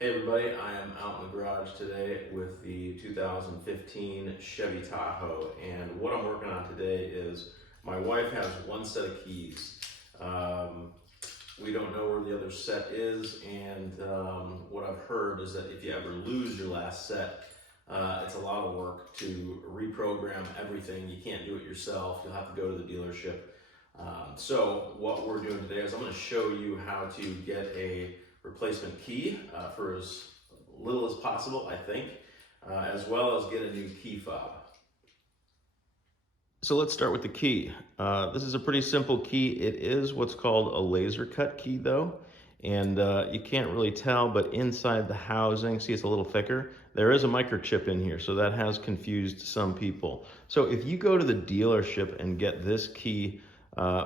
Hey everybody, I am out in the garage today with the 2015 Chevy Tahoe, and what I'm working on today is my wife has one set of keys. We don't know where the other set is, and what I've heard is that if you ever lose your last set, it's a lot of work to reprogram everything. You can't do it yourself. You'll have to go to the dealership. So what we're doing today is I'm going to show you how to get a replacement key for as little as possible, I think, as well as get a new key fob. So let's start with the key. This is a pretty simple key. It is what's called a laser cut key though. And you can't really tell, but inside the housing, see it's a little thicker, there is a microchip in here, so that has confused some people. So if you go to the dealership and get this key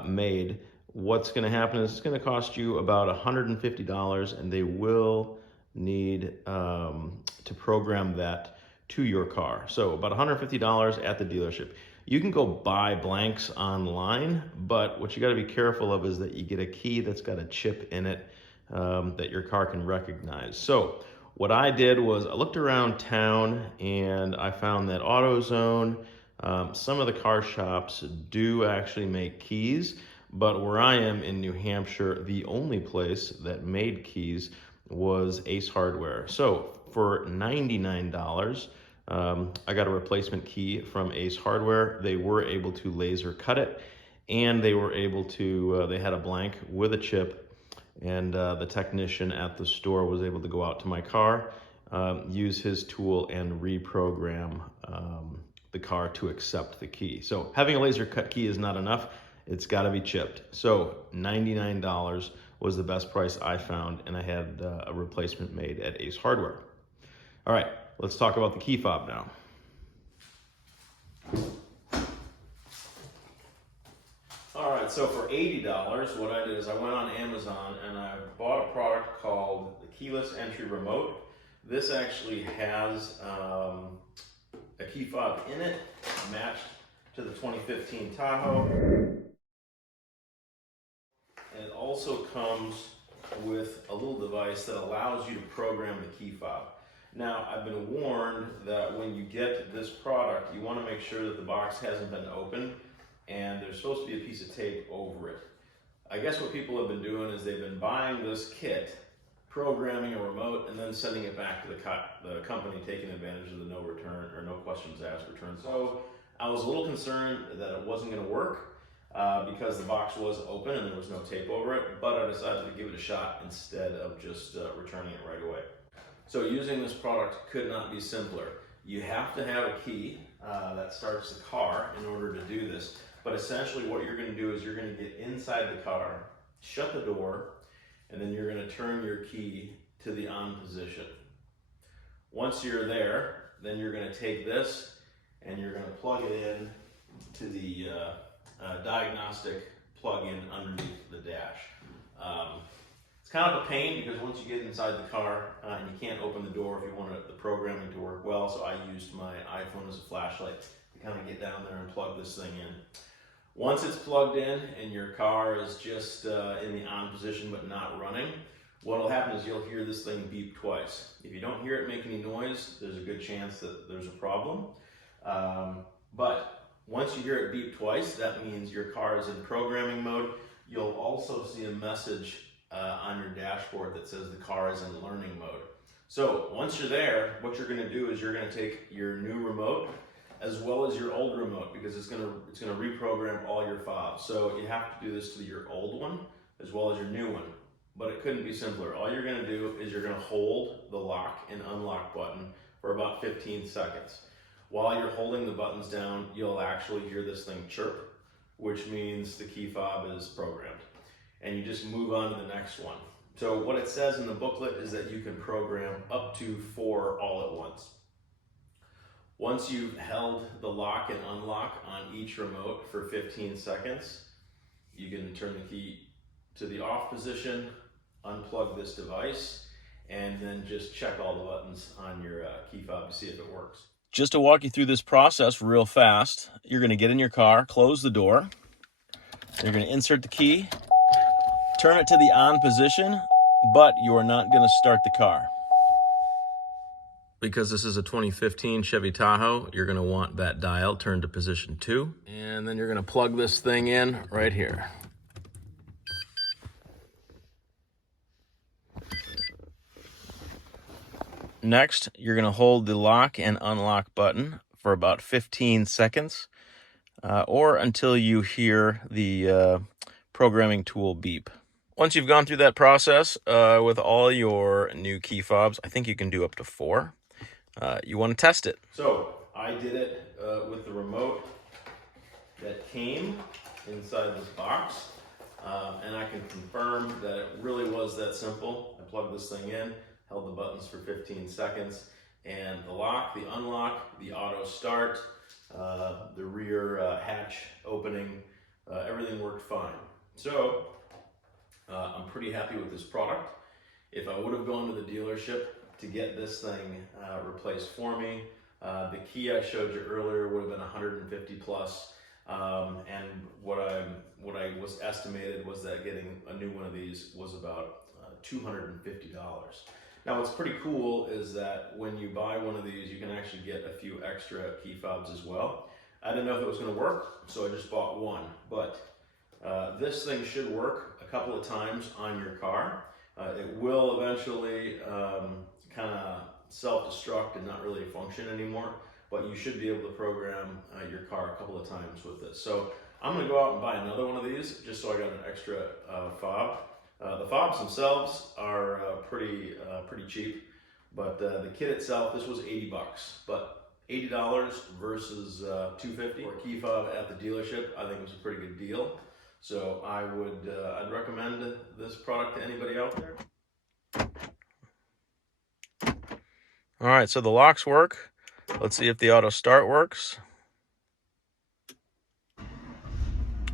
made, what's gonna happen is it's gonna cost you about $150, and they will need to program that to your car. So about $150 at the dealership. You can go buy blanks online, but what you got to be careful of is that you get a key that's got a chip in it that your car can recognize. So what I did was I looked around town and I found that AutoZone, some of the car shops do actually make keys, but where I am in New Hampshire, the only place that made keys was Ace Hardware. So for $99, I got a replacement key from Ace Hardware. They were able to laser cut it, and they were able to, they had a blank with a chip, and the technician at the store was able to go out to my car, use his tool and reprogram the car to accept the key. So having a laser cut key is not enough. It's got to be chipped. So $99 was the best price I found, and I had a replacement made at Ace Hardware. All right, let's talk about the key fob now. All right, so for $80, what I did is I went on Amazon and I bought a product called the Keyless Entry Remote. This actually has a key fob in it, matched to the 2015 Tahoe. And it also comes with a little device that allows you to program the key fob. Now, I've been warned that when you get this product, you want to make sure that the box hasn't been opened and there's supposed to be a piece of tape over it. I guess what people have been doing is they've been buying this kit, programming a remote, and then sending it back to the company, taking advantage of the no return or no questions asked return. So I was a little concerned that it wasn't going to work because the box was open and there was no tape over it, but I decided to give it a shot instead of just returning it right away. So using this product could not be simpler. You have to have a key that starts the car in order to do this. But essentially what you're going to do is you're going to get inside the car, shut the door, and then you're going to turn your key to the on position. Once you're there, then you're going to take this and you're going to plug it in to the diagnostic plug-in underneath the dash. It's kind of a pain because once you get inside the car and you can't open the door if you want the programming to work well, so I used my iPhone as a flashlight to kind of get down there and plug this thing in. Once it's plugged in and your car is just in the on position but not running, what will happen is you'll hear this thing beep twice. If you don't hear it make any noise, there's a good chance that there's a problem. But once you hear it beep twice, that means your car is in programming mode. You'll also see a message on your dashboard that says the car is in learning mode. So once you're there, what you're going to do is you're going to take your new remote as well as your old remote, because it's going to reprogram all your fobs. So you have to do this to your old one as well as your new one. But it couldn't be simpler. All you're going to do is you're going to hold the lock and unlock button for about 15 seconds. While you're holding the buttons down, you'll actually hear this thing chirp, which means the key fob is programmed. And you just move on to the next one. So what it says in the booklet is that you can program up to 4 all at once. Once you've held the lock and unlock on each remote for 15 seconds, you can turn the key to the off position, unplug this device, and then just check all the buttons on your key fob to see if it works. Just to walk you through this process real fast, you're going to get in your car, close the door, you're going to insert the key, turn it to the on position, but you are not going to start the car. because this is a 2015 Chevy Tahoe, you're gonna want that dial turned to position 2. And then you're gonna plug this thing in right here. Next, you're gonna hold the lock and unlock button for about 15 seconds, or until you hear the programming tool beep. Once you've gone through that process with all your new key fobs, I think you can do up to 4. You want to test it. So I did it with the remote that came inside this box, and I can confirm that it really was that simple. I plugged this thing in, held the buttons for 15 seconds, and the lock, the unlock, the auto start, the rear hatch opening, everything worked fine. So I'm pretty happy with this product. If I would have gone to the dealership to get this thing replaced for me, the key I showed you earlier would have been 150 plus, and what I was estimated was that getting a new one of these was about $250. Now what's pretty cool is that when you buy one of these, you can actually get a few extra key fobs as well. I didn't know if it was going to work, so I just bought one, but this thing should work a couple of times on your car. It will eventually kind of self-destruct and not really function anymore, but you should be able to program your car a couple of times with this. So I'm going to go out and buy another one of these just so I got an extra fob. The fobs themselves are pretty cheap, but the kit itself, this was 80 bucks, but $80 versus $250 for a key fob at the dealership, I think was a pretty good deal. So I'd recommend this product to anybody out there. All right, so the locks work. Let's see if the auto start works.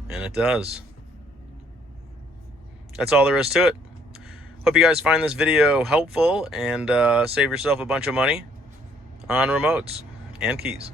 And it does. That's all there is to it. Hope you guys find this video helpful and save yourself a bunch of money on remotes and keys.